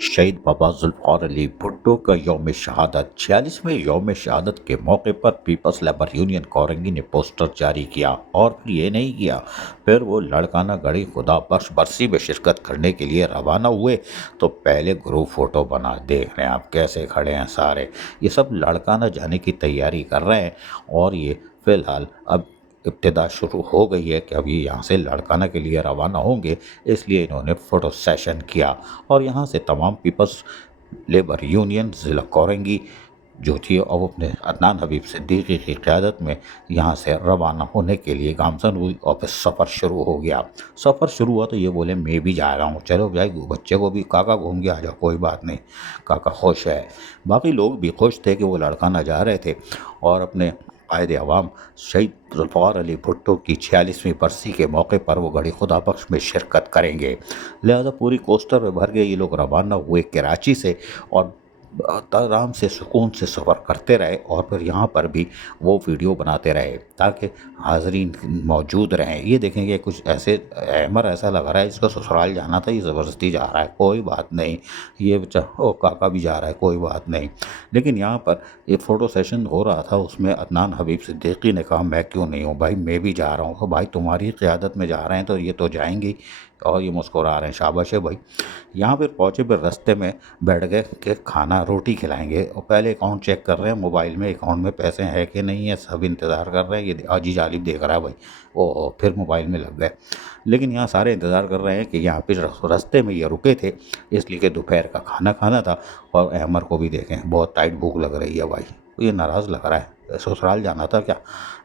शहीद बाबा जुल्फ़िकार अली भुट्टो का यौम शहादत 46वें यौम शहादत के मौके पर पीपल्स लेबर यूनियन कोरंगी ने पोस्टर जारी किया और फिर ये नहीं किया, फिर वो लड़काना गढ़ी खुदा बख्श बरसी में शिरकत करने के लिए रवाना हुए। तो पहले ग्रुप फ़ोटो बना, देख रहे हैं आप कैसे खड़े हैं सारे, ये सब लड़काना जाने की तैयारी कर रहे हैं। और ये फ़िलहाल अब इब्तिदा शुरू हो गई है कि अब ये यहाँ से लड़काना के लिए रवाना होंगे, इसलिए इन्होंने फ़ोटो सेशन किया। और यहाँ से तमाम पीपल्स लेबर यूनियन ज़िला कोरंगी जो थी अब अपने अदनान हबीब सिद्दीकी की क़यादत में यहाँ से रवाना होने के लिए गामज़न हुई और फिर सफ़र शुरू हो गया। सफ़र शुरू हुआ तो ये बोले मैं भी जा रहा हूँ, चलो भाई बच्चे को भी काका घूम के आ जाओ, कोई बात नहीं, काका खुश है। बाकी लोग भी खुश थे कि वो लड़काना जा रहे थे और अपने कायदे अवाम शहीद जुल्फ़िकार अली भुट्टो की 46वीं बरसी के मौके पर वो गढ़ी खुदा बख्श में शिरकत करेंगे। लिहाजा पूरी कोस्टर में भर के ये लोग रवाना हुए कराची से और आराम से सुकून से सफ़र करते रहे और फिर यहाँ पर भी वो वीडियो बनाते रहे ताकि हाज़रीन मौजूद रहें। ये देखेंगे कुछ ऐसे अहमर ऐसा लग रहा है इसको ससुराल जाना था, ये ज़बरदस्ती जा रहा है, कोई बात नहीं, ये बच्चा ओ काका भी जा रहा है, कोई बात नहीं। लेकिन यहाँ पर ये फ़ोटो सेशन हो रहा था, उसमें अदनान हबीब सिद्दीकी ने कहा मैं क्यों नहीं हूँ भाई, मैं भी जा रहा हूँ। तो भाई तुम्हारी क़यादत में जा रहे हैं तो ये तो जाएंगे। और ये मुस्कुरा रहे हैं, शाबाश है भाई। यहाँ पर पहुँचे, फिर रास्ते में बैठ गए कि खाना रोटी खिलाएंगे और पहले अकाउंट चेक कर रहे हैं मोबाइल में, अकाउंट में पैसे हैं कि नहीं है, सब इंतज़ार कर रहे हैं। ये अजी जालिब देख रहा है भाई, ओ फिर मोबाइल में लग गए। लेकिन यहाँ सारे इंतज़ार कर रहे हैं कि यहाँ पे रास्ते में ये रुके थे इसलिए कि दोपहर का खाना खाना था। और अहमर को भी देखें बहुत टाइट भूख लग रही है भाई, ये नाराज़ लग रहा है, ससुराल जाना था क्या।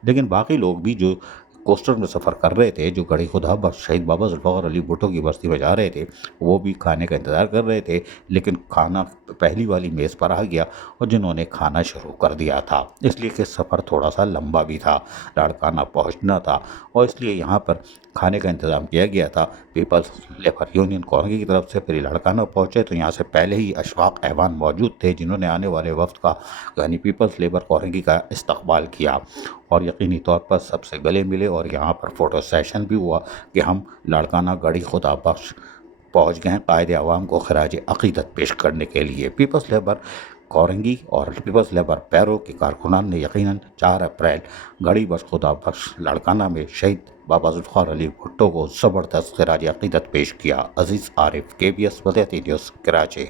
लेकिन बाकी लोग भी जो कोस्टर में सफ़र कर रहे थे, जो गढ़ी खुदा बख्श शहीद बाबा जुल्फ़िकार अली भुट्टो की बस्ती में जा रहे थे, वो भी खाने का इंतज़ार कर रहे थे। लेकिन खाना पहली वाली मेज़ पर आ गया और जिन्होंने खाना शुरू कर दिया था, इसलिए कि सफ़र थोड़ा सा लंबा भी था, लाड़काना पहुंचना था और इसलिए यहाँ पर खाने का इंतज़ाम किया गया था पीपल्स लेबर यूनियन कोरंगी की तरफ से। फिर लाड़काना पहुँचे तो यहाँ से पहले ही अशफाक ऐवान मौजूद थे जिन्होंने आने वाले वफ्द का यानी पीपल्स लेबर कोरंगी का इस्तकबाल किया और यकीनी तौर पर सबसे गले मिले। और यहाँ पर फ़ोटो सेशन भी हुआ कि हम लाड़काना गढ़ी खुदा बख्श पहुँच गए हैं कायदे अवाम को खराज अक़ीदत पेश करने के लिए। पीपल्स लेबर कोरंगी और पीपल्स लेबर पैरो के कारकुनान ने यकीनन 4 अप्रैल गढ़ी बख्श खुदा बख्श लाड़काना में शहीद बाबा जुल्फ़िकार अली भुट्टो को ज़बरदस्त खराज अक़ीदत पेश किया। अज़ीज़ आरिफ, KBS वलयती न्यूज़, कराची।